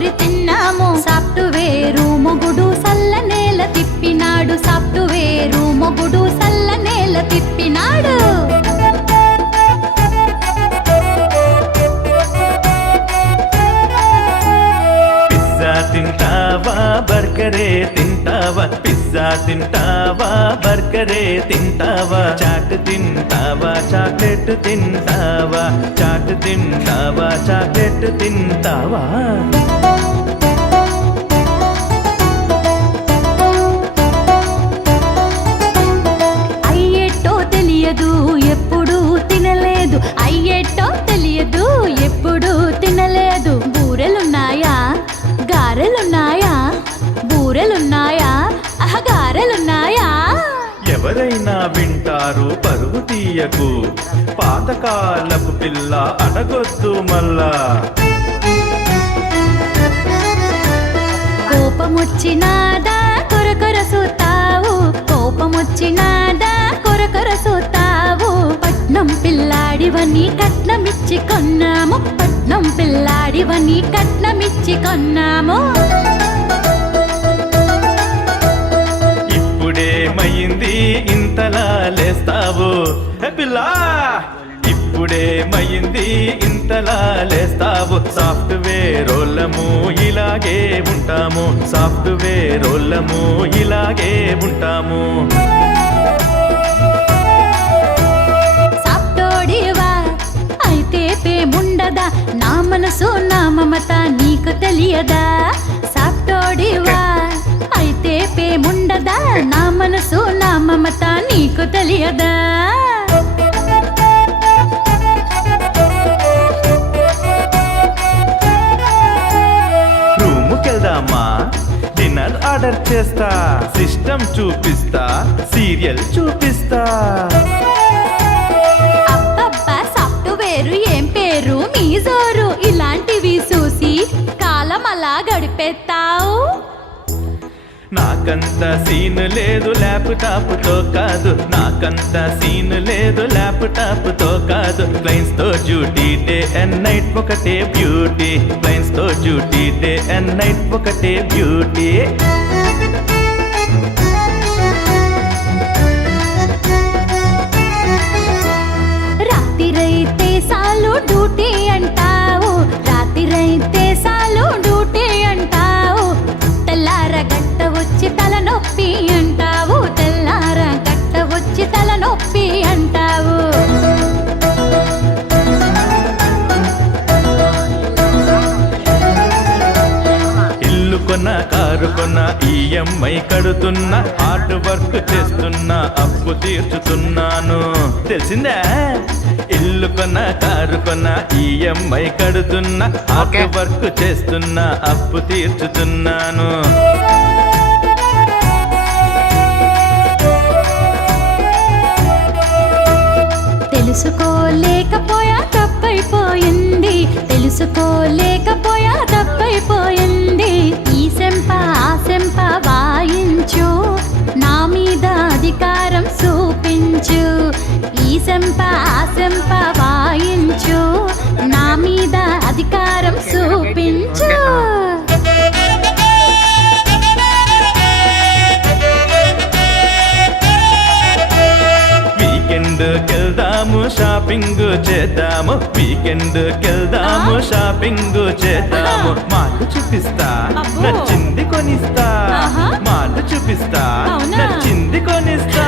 పానీపూరి తిన్నాము. సాఫ్ట్వేరు మొగుడు సల్ల నేల తిప్పినాడు. సాఫ్ట్వేరు మొగుడు సల్ల నేల తిప్పినాడు. పిజ్జా తింటావా బర్గరే తింటావా? పిజ్జా తింటావా బర్గరే తింటావా? చాట్ తింటావా చాక్లెట్ తింటావా? చాట్ తింటావా చాక్లెట్ తింటావా? అయ్యేటో తెలియదు ఎప్పుడు తినలేదు. అయ్యేటో తెలియదు ఎప్పుడు తినలేదు. బూరెలున్నాయా గారెలున్నాయా? బూరెలున్నాయా గారెలున్నాయా? ఎవరైనా వింటారు పరుగు తీయకు. పాతకాలపు పిల్ల అడగొద్దు మళ్ళా. కోపమొచ్చినాదా కొరకొర సూతావు. కోపమొచ్చినాదా కొరకొర సూతావు. పట్నం పిల్లాడివని కట్నమిచ్చి కొన్నాము. పట్నం పిల్లాడివని కట్నమిచ్చి కొన్నాము. ఇప్పుడేమైంది ఇంతలా లేస్తావు పిల్లా? ఇప్పుడేమైంది ఇంతలా లేస్తావు? సాఫ్ట్వేరోళ్ళము ఇలాగే ఉంటాము. సాఫ్ట్వేరోళ్ళము ఇలాగే ఉంటాము. సాఫ్టోడివా అయితే పేముండదా? నా మనసు నా మమత నీకు తెలియదా? సాఫ్టోడివా అయితే పేముండదా? నా మనసు నా మమత నీకు తెలియదా? రూముకెళ్దామా? డిన్నర్ ఆర్డర్ చేస్తా. సిస్టమ్ చూపిస్తా. సీరియల్ చూపిస్తా. అబ్బబ్బా సాఫ్ట్వేరు ఏం పేరు మీ జోరు? ఇలాంటివి చూసి కాలం అలా గడిపేస్తావు. నాకంత సీన్ లేదు ల్యాప్టాప్ తో కాదు. నాకంత సీన్ లేదు ల్యాప్టాప్ తో కాదు. క్లయింట్స్ తో డ్యూటీ డే అండ్ నైట్ ఒకటే బ్యూటీ. క్లయింట్స్ తో డ్యూటీ డే అండ్ నైట్ ఒకటే బ్యూటీ. రాత్రిరైతే సాలు డ్యూటీ అంటావు. రాత్రిరైతే సాలు డ్యూటీ అంటావు. తెల్లార గట్ట వచ్చి తలనొప్పి అంటావు. తెల్లార గట్ట వచ్చి తలనొప్పి అంటావు. ఇల్లు కొన్న కారు కొన్న ఈఎంఐ కడుతున్నా. హార్డ్ వర్క్ చేస్తున్నా అప్పు తీర్చుతున్నాను. తెలిసిందా? ఇల్లు కొన్న కారు కొన్న ఈఎంఐ కడుతున్నా. హార్డ్ వర్క్ చేస్తున్నా అప్పు తీర్చుతున్నాను. తెలుసుకోలేకపోయా తప్పైపోయింది. తెలుసుకోలేకపోయా తప్పైపోయింది. ఈ సెంప ఆ సెంప వాయించు. నా మీద అధికారం చూపించు. ఈ సెంప ఆ సెంప వాయించు. నా మీద అధికారం చూపించు. వీకెండ్కెళ్దాము షాపింగ్ చేద్దాము. వీకెండ్కెళ్దాము షాపింగ్ చేద్దాము. మాలు చూపిస్తా నచ్చింది కొనిస్తా. మాలు చూపిస్తా నచ్చింది కొనిస్తా.